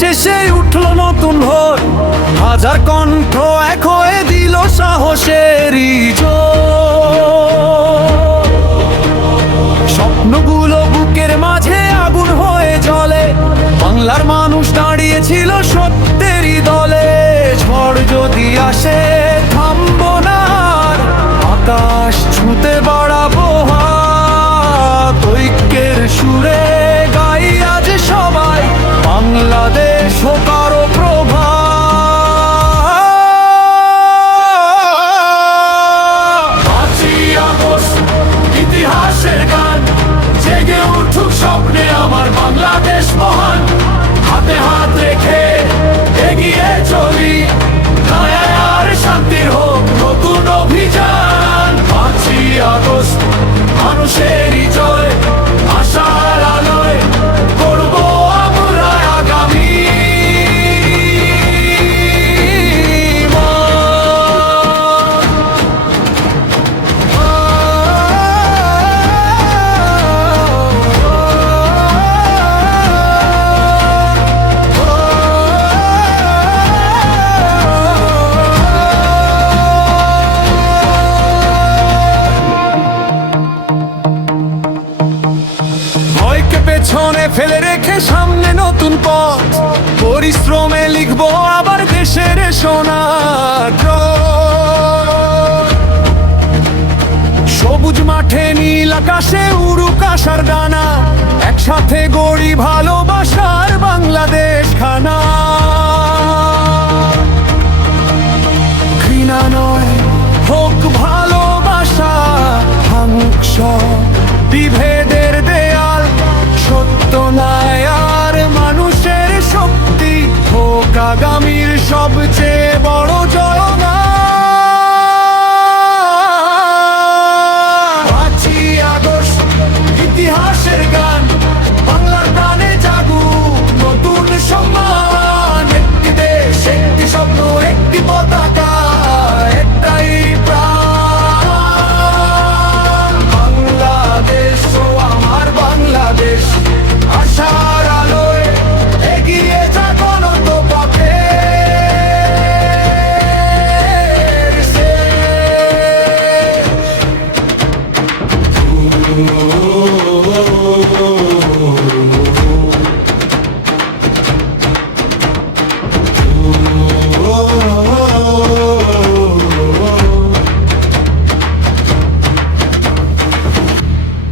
শেষে উঠল নতুন ভোর, হাজার কণ্ঠ এক হয়ে দিল সাহসেরই জোর। স্বপ্নগুলো বুকের মাঝে আগুন হয়ে জ্বলে, বাংলার মানুষ দাঁড়িয়েছিল সত্যেরই দলে। ঝড় যদি আসে থামবো না আর, আকাশ ছুঁতে বাড়াবো হাত। ঐক্যের সুরে গাই আজ সবাই, বাংলাদেশ হোক আরো প্রভা। ইতিহাসের গান জেগে উঠুক স্বপ্নে আমার বাংলাদেশ মহান। হাতে হাত রেখে এগিয়ে চলি, ন্যায় আর শান্তির হোক নতুন অভিযান। 5ই আগস্ট মানুষেরই জয়, আশার আলোয় করব আমরা আগামী। ভয়কে পেছনে ফেলে রেখে সামনে নতুন পথ, পরিশ্রমে লিখবো আবার দেশের সোনার জয়। সবুজ মাঠে নীল আকাশে উড়ুক আশার ডানা, একসাথে গড়ি ভালোবাসার বাংলাদেশ খানা। ঘৃণা নয় হোক ভালোবাসা, ভাঙুক সব বিভেদ।